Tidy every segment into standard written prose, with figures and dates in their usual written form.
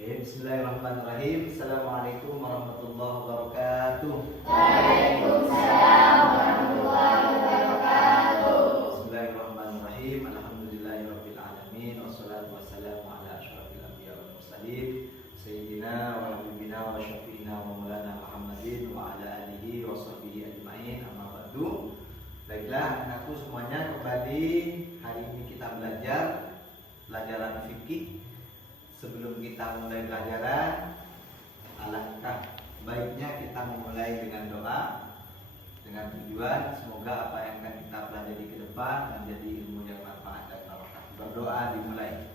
Bismillahirrahmanirrahim. Assalamualaikum warahmatullahi wabarakatuh. Waalaikumsalam warahmatullahi wabarakatuh. Bismillahirrahmanirrahim. Alhamdulillahirabbil alamin wassalatu wassalamu ala asyrafil anbiya wal mursalin sayyidina wa habibina wa syafiina wa maulana Muhammadin wa ala alihi wa sahbihi ajmain. Amma ba'du. Baiklah anakku semuanya, kembali hari ini kita belajar pelajaran fikih. Sebelum kita mulai pelajaran, alangkah baiknya kita memulai dengan doa, dengan tujuan semoga apa yang akan kita pelajari ke depan menjadi ilmu yang manfaat dan barokah. Berdoa dimulai.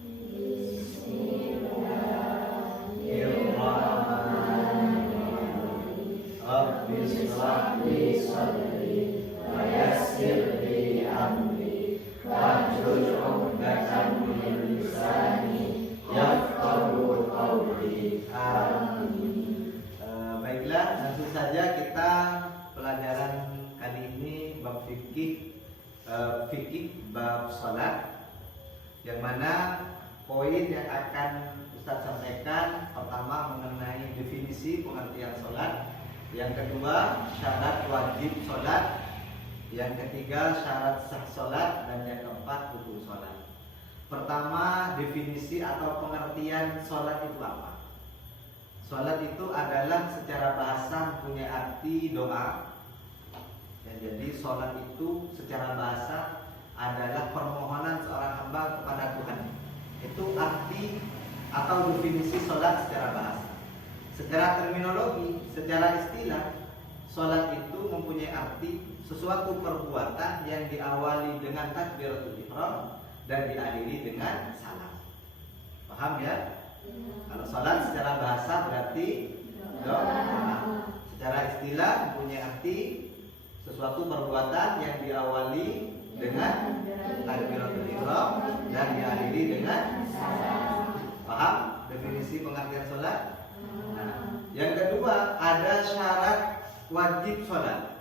Bismillahirrahmanirrahim. Rabbi shrah li sadri wa yassir li amri wahlul 'uqdatam min lisani yafqahu qawli. Amin. Baiklah, langsung saja kita pelajaran kali ini bab fikih bab salat, yang mana poin yang akan Ustaz sampaikan pertama mengenai definisi pengertian salat, yang kedua syarat wajib salat, yang ketiga syarat sah salat, dan yang keempat rukun salat. Pertama, definisi atau pengertian sholat itu apa? Sholat itu adalah secara bahasa punya arti doa. Jadi sholat itu secara bahasa adalah permohonan seorang hamba kepada Tuhan. Itu arti atau definisi sholat secara bahasa. Secara terminologi, secara istilah, sholat itu mempunyai arti sesuatu perbuatan yang diawali dengan takbiratul ihram dan diakhiri dengan salam. Paham ya? Kalau salat secara bahasa berarti doa. Secara istilah mempunyai arti sesuatu perbuatan yang diawali dengan takbiratul ihram dan diakhiri dengan salam. Paham definisi pengertian salat? Nah, yang kedua ada syarat wajib salat.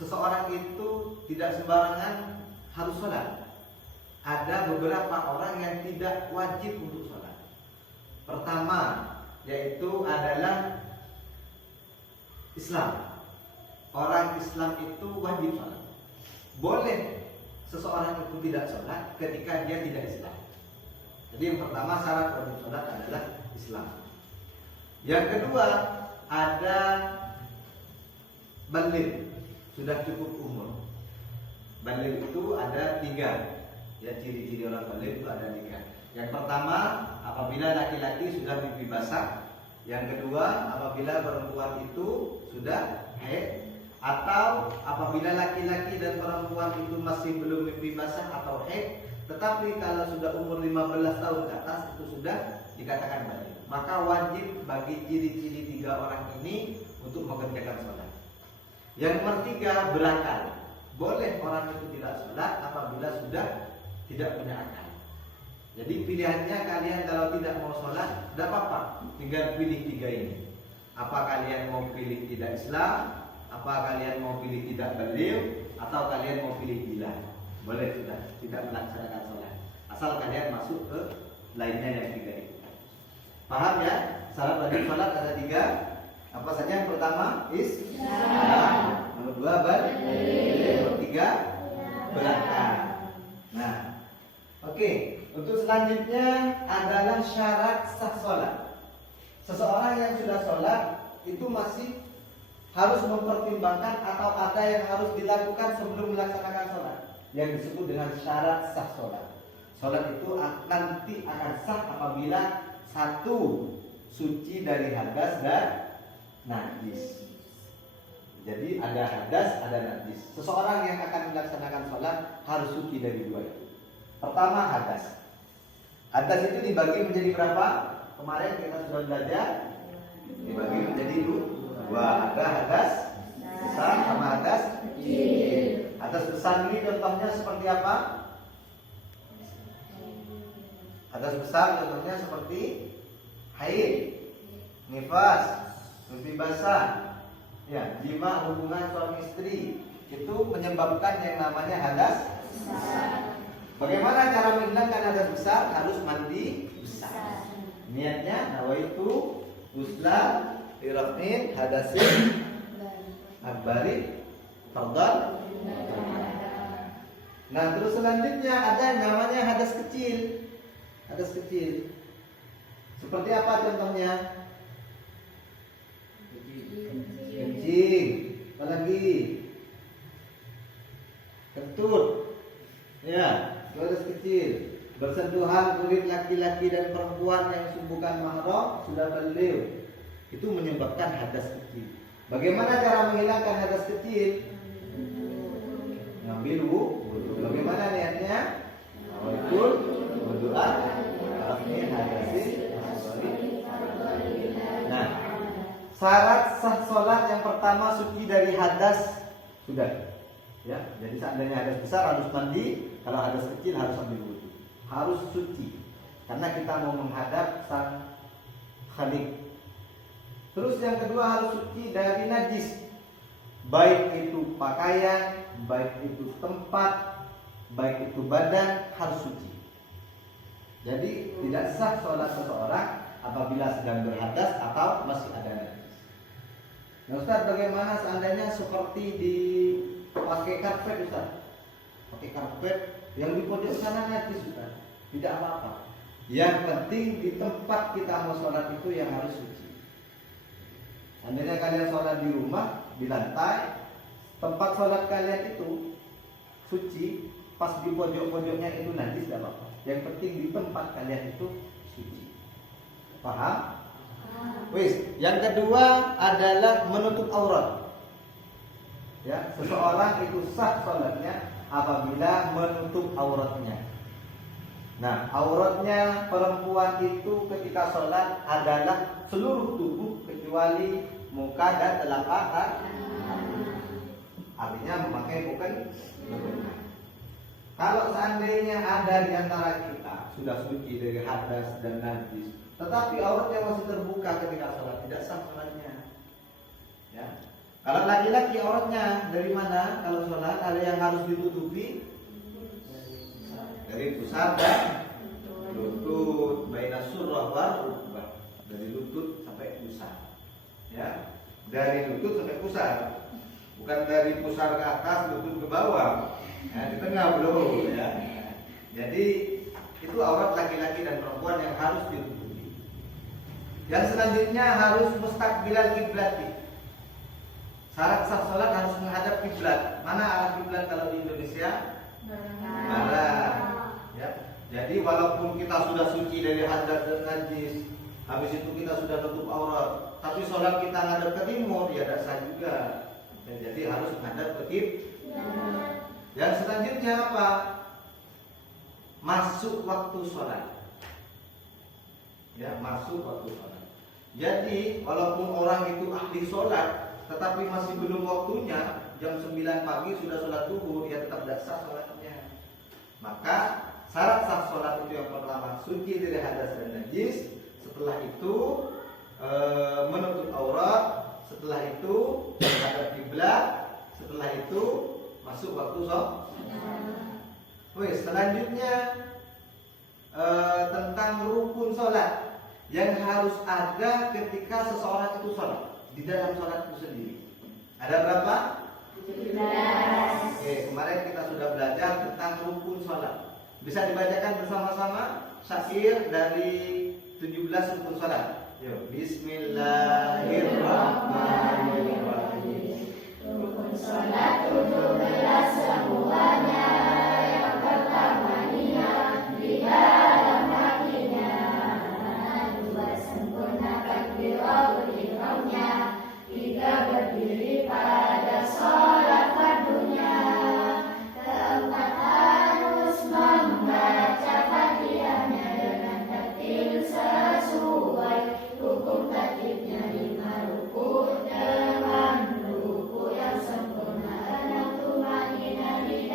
Seseorang itu tidak sembarangan harus salat. Ada beberapa orang yang tidak wajib untuk sholat. Pertama, yaitu adalah Islam. Orang Islam itu wajib sholat. Boleh seseorang itu tidak sholat ketika dia tidak Islam. Jadi yang pertama syarat wajib sholat adalah Islam. Yang kedua ada baligh, sudah cukup umur. Baligh itu ada 3. Ya, ciri-ciri orang baligh itu ada 3. Yang pertama, apabila laki-laki sudah mimpi basah. Yang kedua, apabila perempuan itu sudah haid. Atau apabila laki-laki dan perempuan itu masih belum mimpi basah atau haid, tetapi kalau sudah umur 15 tahun ke atas itu sudah dikatakan baligh. Maka wajib bagi ciri-ciri 3 orang ini untuk mengerjakan sholat. Yang nomor 3, berakal. Boleh orang itu tidak sholat apabila sudah tidak punya akal. Jadi pilihannya kalian kalau tidak mau sholat, tidak apa-apa, tinggal pilih 3 ini. Apa kalian mau pilih tidak Islam, apa kalian mau pilih tidak baligh, atau kalian mau pilih gila. Boleh sudah tidak melaksanakan sholat, asal kalian masuk ke lainnya yang 3 ini. Paham ya? Syarat wajib sholat ada 3. Apa saja? Yang pertama Islam, nomor 2 baligh, nomor 3 berakal. Nah, oke, untuk selanjutnya adalah syarat sah sholat. Seseorang yang sudah sholat itu masih harus mempertimbangkan atau ada yang harus dilakukan sebelum melaksanakan sholat, yang disebut dengan syarat sah sholat. Sholat itu nanti akan sah apabila 1, suci dari hadas dan najis. Jadi ada hadas, ada najis. Seseorang yang akan melaksanakan sholat harus suci dari 2 itu. Pertama hadas. Hadas itu dibagi menjadi berapa? Kemarin kita sudah belajar. Dibagi menjadi 2. Ada hadas besar sama hadas kecil. Hadas besar ini contohnya seperti apa? Hadas besar contohnya seperti haid, nifas, mimpi basah. Ya, jima hubungan suami istri itu menyebabkan yang namanya hadas besar. Bagaimana cara menghilangkan hadas besar? Harus mandi besar. Niatnya nawaitu ghusla irafin hadasin akbari fardal. Nah, terus selanjutnya ada yang namanya hadas kecil. Hadas kecil. Seperti apa contohnya? Kencing. Apalagi? Kentut. Ya, itu hadas kecil. Bersentuhan kulit laki-laki dan perempuan yang bukan mahram sudah beliau. Itu menyebabkan hadas kecil. Bagaimana cara menghilangkan hadas kecil? Ngambil wudu. Bagaimana niatnya? Nawaitul wudu'an raf'i hadasin asghari. Nah, syarat sah sholat yang pertama suci dari hadas sudah. Ya, jadi seandainya hadas besar harus mandi, kalau hadas kecil harus ambil wudu. Harus suci. Karena kita mau menghadap sang Khalik. Terus yang kedua harus suci dari najis. Baik itu pakaian, baik itu tempat, baik itu badan, harus suci. Jadi tidak sah sholat seseorang apabila sedang berhadas atau masih ada najis. Nah Ustaz, bagaimana seandainya seperti di pakai karpet Ustaz? Pakai karpet yang di pojok sana najis Ustaz. Tidak apa-apa. Yang penting di tempat kita mau sholat itu yang harus suci. Seandainya kalian sholat di rumah, di lantai, tempat sholat kalian itu suci, pas di pojok-pojoknya itu najis tidak apa-apa. Yang penting di tempat kalian itu suci. Paham? Wis, yang kedua adalah menutup aurat. Ya, seseorang itu sah sholatnya apabila menutup auratnya. Nah, auratnya perempuan itu ketika sholat adalah seluruh tubuh kecuali muka dan telapak tangan. Artinya memakai bukan. Kalau seandainya ada di antara kita sudah suci dari hadas dan najis, tetapi auratnya masih terbuka ketika sholat, tidak sah sholatnya. Ya. Kalau laki-laki auratnya dari mana? Kalau sholat ada yang harus ditutupi dari pusar dan lutut, baina surrah wal rukbah, dari lutut sampai pusar. Ya, dari lutut sampai pusar, bukan dari pusar ke atas, lutut ke bawah. Ya, di tengah belum. Ya. Jadi itu aurat laki-laki dan perempuan yang harus ditutupi. Yang selanjutnya harus mustaqbilal kiblati. Syarat sah sholat harus menghadap kiblat. Mana arah kiblat kalau di Indonesia? Barat. Ya. Jadi walaupun kita sudah suci dari hadas dan najis, habis itu kita sudah tutup aurat, tapi sholat kita ngadap ke timur, ya tidak sah juga. Dan jadi harus menghadap ke kiblat. Yang selanjutnya apa? Masuk waktu sholat. Ya, masuk waktu sholat. Jadi walaupun orang itu ahli sholat, tetapi masih belum waktunya, jam 9 pagi sudah sholat zuhur, ya tetap tidak sah sholatnya. Maka syarat sah sholat itu yang pertama suci dari hadas dan najis. Setelah itu menutup aurat. Setelah itu menghadap kiblat. Setelah itu masuk waktu sholat. Wih, selanjutnya tentang rukun sholat yang harus ada ketika seseorang itu sholat di dalam sholat itu sendiri. Ada berapa? 17. Oke, kemarin kita sudah belajar tentang rukun sholat. Bisa dibacakan bersama-sama Syakir dari 17 rukun sholat. Yuk, Bismillahirrahmanirrahim. Rukun sholat 17 semuanya. Yang pertama niat di dalam hatinya. Dua sempurnakan takbiratul ihramnya. Tiga berdiri pada sholat fardunya. Keempat harus membaca Fatihahnya dengan tertil sesuai hukum tertibnya 5 ruku dengan ruku yang sempurna 6 tumanina di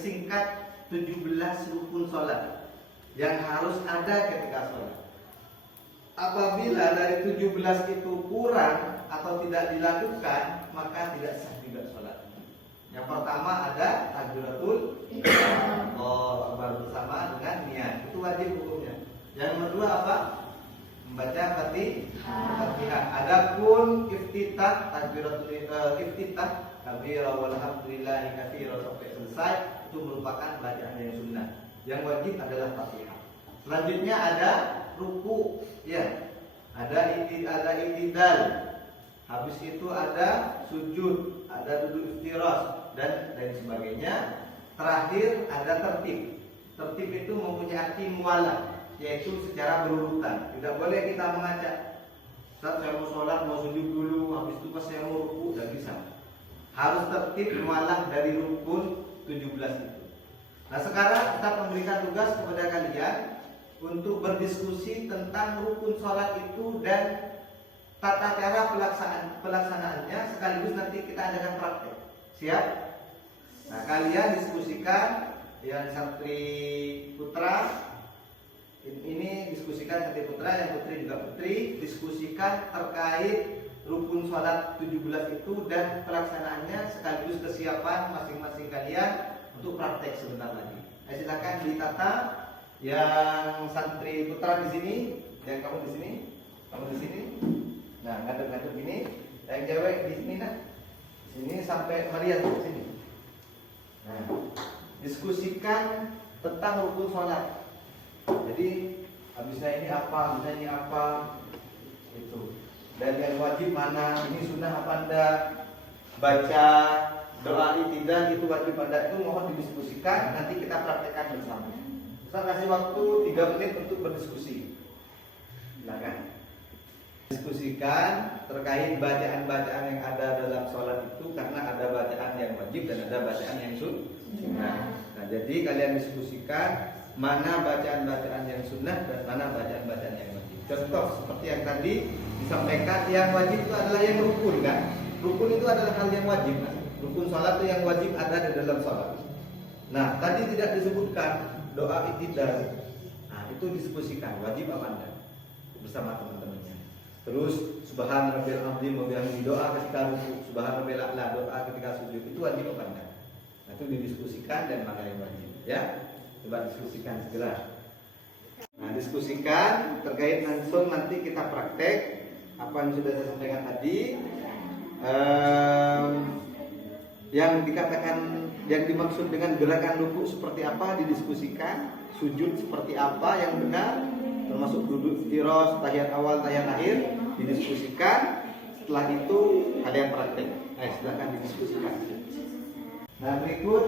menyingkat 17 rukun sholat yang harus ada ketika sholat. Apabila dari 17 itu kurang atau tidak dilakukan, maka tidak sah juga sholat. Yang pertama ada takbiratul ihram, Allahu Akbar bersama dengan niat, itu wajib hukumnya. Yang kedua apa? Membaca Fatihah. Adapun iftitah, takbiratul iftitah, kabira walhamdulillahi katsira sampai selesai, itu merupakan bacaan yang sunnah. Yang wajib adalah Fatihah. Selanjutnya ada ruku, ya. Ada i'tidal. Habis itu ada sujud, ada duduk iftirash dan lain sebagainya. Terakhir ada tertib. Tertib itu mempunyai arti mualah, yaitu secara berurutan. Tidak boleh kita mengacak. Saat saya mau sholat, mau sujud dulu, habis itu pas saya mau ruku, tidak bisa. Harus tertib mualah dari rukun 17 itu. Nah sekarang kita memberikan tugas kepada kalian untuk berdiskusi tentang rukun sholat itu dan tata cara pelaksanaannya, sekaligus nanti kita adakan praktek. Siap? Nah kalian diskusikan, yang santri putra ini diskusikan, santri putra, yang putri juga putri, diskusikan terkait rukun sholat 17 itu dan pelaksanaannya, sekaligus kesiapan masing-masing kalian untuk praktek sebentar lagi. Silakan ditata. Yang santri putra di sini, yang kamu di sini, kamu di sini. Nah, ngadep-ngadep gini. Yang cewek di sini, nak. Sini sampai Maria di sini. Nah, diskusikan tentang rukun sholat. Jadi, habisnya ini apa, habisnya ini apa, itu. Dan yang wajib mana, ini sunnah apa enggak, baca doa i'tidal itu wajib anda, itu mohon didiskusikan, nanti kita praktekkan bersama. Saya kasih waktu 3 menit untuk berdiskusi. Silakan. Diskusikan terkait bacaan-bacaan yang ada dalam sholat itu, karena ada bacaan yang wajib dan ada bacaan yang sunnah. Nah, jadi kalian diskusikan mana bacaan-bacaan yang sunnah dan mana bacaan-bacaan yang wajib. Contoh seperti yang tadi disampaikan, yang wajib itu adalah yang rukun, kan? Rukun itu adalah hal yang wajib, kan? Rukun sholat itu yang wajib ada di dalam sholat. Nah, tadi tidak disebutkan doa i'tidal. Nah, itu diskusikan wajib apa enggak bersama teman-temannya. Terus subhan rabbil azim wa bihamdihi, doa ketika ruku, subhan rabbil a'la, doa ketika sujud, itu wajib apa enggak? Nah, itu didiskusikan dan mana yang wajib, ya. Coba diskusikan segera. Nah, diskusikan terkait langsung, nanti kita praktek apa yang sudah saya sampaikan tadi. Yang dikatakan, yang dimaksud dengan gerakan ruku seperti apa didiskusikan, sujud seperti apa yang benar, termasuk duduk iftirash, tahiyat awal, tahiyat akhir, didiskusikan. Setelah itu kalian praktek. Silakan didiskusikan. Nah, berikut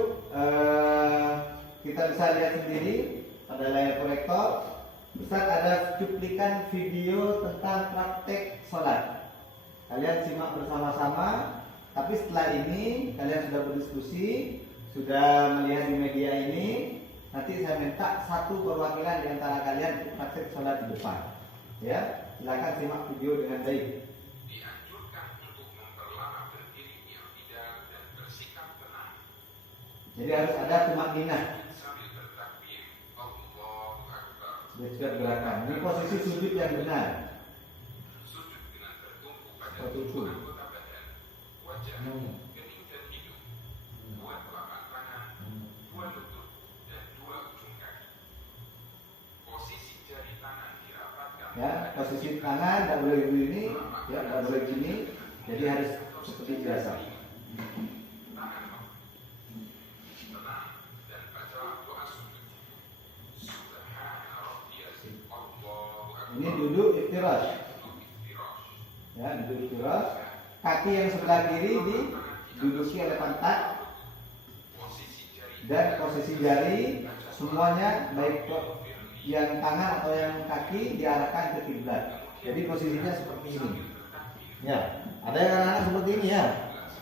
kita bisa lihat sendiri pada layar proyektor. Ustaz ada cuplikan video tentang praktek sholat. Kalian simak bersama-sama. Tapi setelah ini kalian sudah berdiskusi, sudah melihat di media ini, nanti saya minta satu perwakilan di antara kalian praktek sholat di depan. Ya, silakan simak video dengan baik. Dianjurkan untuk memperlama berdiri yang tidak dan bersikap tenang. Jadi harus ada tumakninah Sambil bertakbir, Allahu Akbar. sudah gerakan. Ini posisi sujud yang benar. Sujud dengan bertumpu pada Bertumpu. tubuh anggota badan, wajah, kening dan hidung, 2 telapak tangan, 2 lutut, dan 2 ujung kaki. Posisi jari tangan dirapatkan. Ya, posisi tangan tidak boleh begini, ya, tidak boleh gini. Jadi harus seperti biasa. Tangan tenang dan bacalah doa sujud. Subhana rabbiyal Allahu Akbar. Ini duduk iftirash. Duduk iftirash. Ya, duduk iftirash. Kaki yang sebelah kiri diduduki oleh pantat, dan posisi jari semuanya baik yang tangan atau yang kaki diarahkan ke kiblat. Jadi posisinya seperti ini. Ya, ada yang anak-anak seperti ini ya.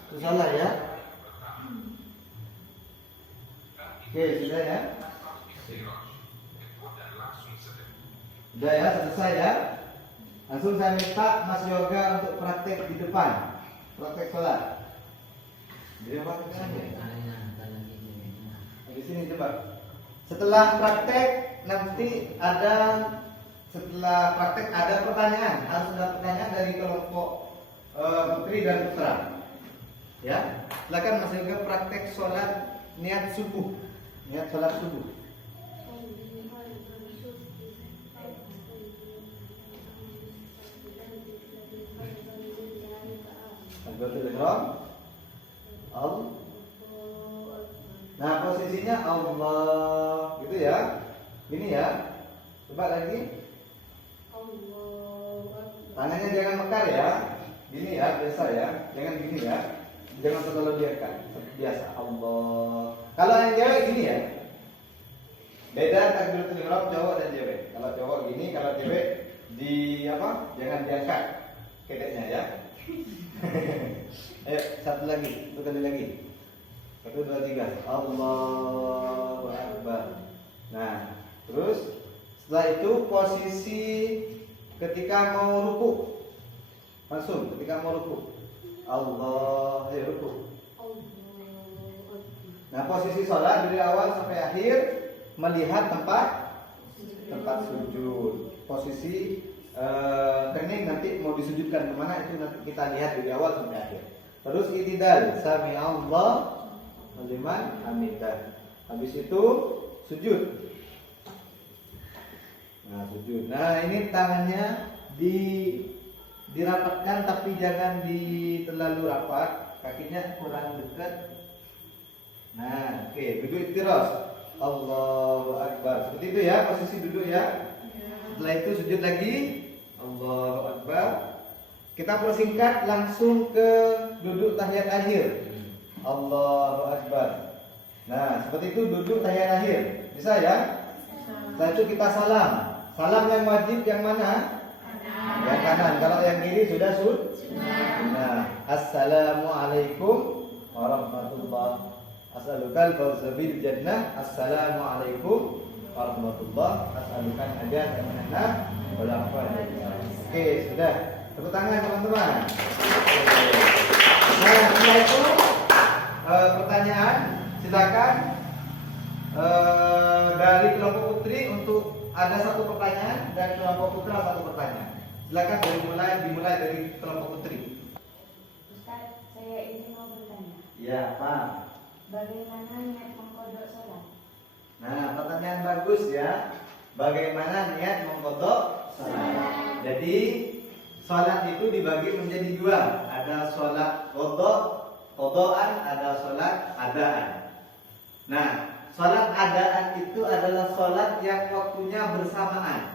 Itu salah ya. Oke, sudah ya. Sudah ya, selesai ya. Langsung saya minta Mas Yoga untuk praktek di depan, praktek sholat. Jadi apa? Lagi Di sini coba. Setelah praktek nanti setelah praktek ada pertanyaan, harus ada pertanyaan dari kelompok putri dan putra. Ya, silakan Mas Yoga praktek sholat niat subuh, niat sholat subuh. Takbiratul ihram. Nah, posisinya Allah gitu ya. Gini ya. Coba lagi. Tangannya jangan mekar ya. Gini ya, biasa ya. Jangan gini ya. Jangan terlalu diangkat. Seperti biasa. Allah. Kalau yang cewek gini ya. Beda takbiratul ihram cowok dan cewek. Kalau cowok gini, kalau cewek di apa? Jangan diangkat kedeknya ya. Ayo, satu lagi, satu kali lagi. 1, 2, 3. Allahu Akbar. Nah, terus setelah itu posisi ketika mau ruku. Langsung ketika mau ruku. Allah, ruku. Nah, posisi sholat dari awal sampai akhir melihat tempat sujud. Posisi kening nanti mau disujudkan kemana itu nanti kita lihat dari awal sampai akhir. Terus i'tidal, sami Allah liman hamidah. Habis itu sujud. Nah, sujud. Nah, ini tangannya dirapatkan tapi jangan terlalu rapat, kakinya kurang dekat. Nah, oke, duduk istiros. Allahu Akbar. Seperti itu ya, posisi duduk ya. Setelah itu sujud lagi. Allahu Akbar. Kita persingkat langsung ke duduk tahiyat akhir. Allahu Akbar. Nah, seperti itu duduk tahiyat akhir. Bisa ya? Setelah itu kita salam. Salam yang wajib yang mana? Yang kanan. Kalau yang kiri sudah sunnah. Assalamualaikum warahmatullahi. As'alukal fawza bil jannah. Assalamualaikum warahmatullahi. As'alukal hajat amanah wal afwa. Oke, sudah. Tepuk tangan teman-teman. Nah, setelah itu pertanyaan silakan dari kelompok putri untuk ada satu pertanyaan dan kelompok putra satu pertanyaan. Silakan dimulai dari kelompok putri. Ustaz, saya ingin mau bertanya. Ya, Pak. Bagaimana niat mengqadha salat? Nah, pertanyaan bagus ya. Bagaimana niat mengqadha salat? Jadi salat itu dibagi menjadi dua. Ada salat qadhaan, ada salat adaan. Nah, salat adaan itu adalah salat yang waktunya bersamaan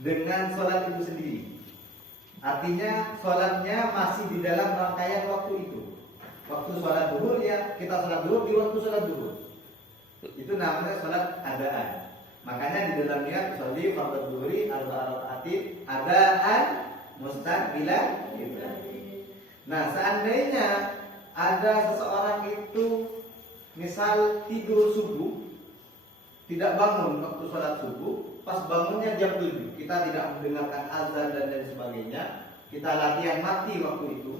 dengan salat itu sendiri. Artinya salatnya masih di dalam rangkaian waktu itu. Waktu salat zuhur ya kita salat zuhur di waktu salat zuhur. Itu namanya salat adaan. Makanya di dalam niat sholli fardhu zuhri arba'a raka'atin adaan mustaqbilan qiblat. Nah, seandainya ada seseorang itu misal tidur subuh, tidak bangun waktu sholat subuh, pas bangunnya jam 7, kita tidak mendengarkan azan dan lain sebagainya, kita latihan mati waktu itu.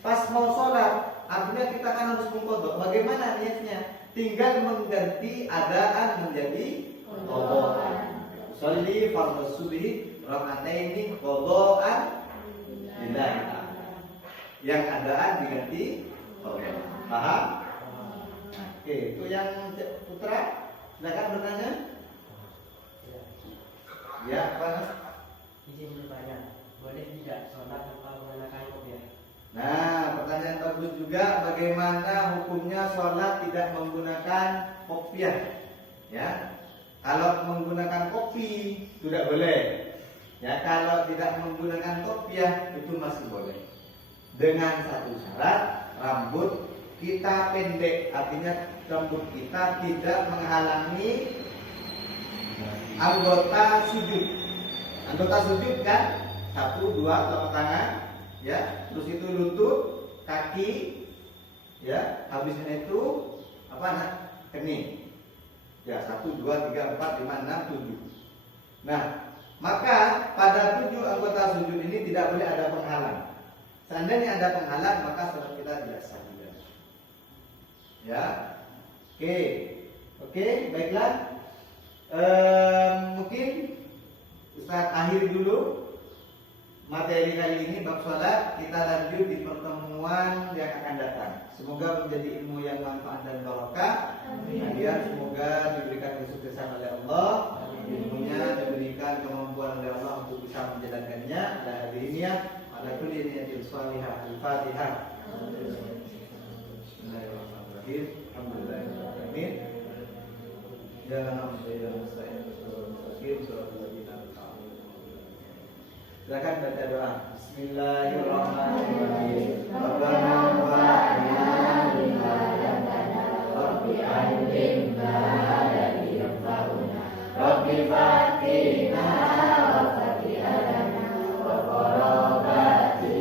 Pas mau sholat, artinya kita kan harus mengqadha. Bagaimana niatnya? Tinggal mengganti adaan menjadi qadhaan. Sholli fardhu subhi raka'ataini qadhaan lillahi ta'ala. Yang adaan diganti qadha. Paham? Oke, itu yang putra, silakan bertanya. Ya, Pak. Izin bertanya, boleh tidak sholat tanpa mengenakan kopiah? Nah, pertanyaan bagus juga. Bagaimana hukumnya sholat tidak menggunakan kopiah? Ya, kalau menggunakan kopi tidak boleh. Ya, kalau tidak menggunakan kopiah itu masih boleh. Dengan satu syarat, rambut kita pendek, artinya rambut kita tidak menghalangi anggota sujud. Anggota sujud kan 1, 2 telapak tangan, ya, terus itu lutut, kaki, ya, habisnya itu apa? Kening. Ya, 1, 2, 3, 4, 5, 6, 7. Nah, maka pada 7 anggota sujud ini tidak boleh ada penghalang. Seandainya ada penghalang, maka sholat kita tidak sah. Ya, Oke, baiklah. Mungkin Ustaz akhir dulu materi kali ini bab sholat. Kita lanjut di pertemuan yang akan datang. Semoga menjadi ilmu yang manfaat dan barokah. Kemudian semoga diberikan kesuksesan oleh Allah, ilmunya diberikan kemampuan oleh Allah untuk bisa menjalankannya. Dan hari ini ya, ala kulli niyatin shalihah. Al-Fatihah. Bismillahirrahmanirrahim. Alhamdulillahirrahmanirrahim. Silakan baca doa. Bismillahirrahmanirrahim. Rabbana wa'ina bima lamtana Rabbi alimna ladhi yanfa'una Rabbi fatina wa fatihana wa qarabati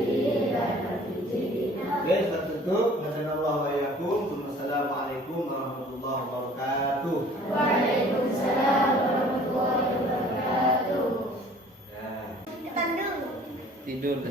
lana fitidina. Oke, sudah tutup. Wassalamualaikum wa yakum. Assalamualaikum warahmatullahi wabarakatuh. Waalaikumsalam warahmatullahi wabarakatuh. Ya. Tandu. Tidur.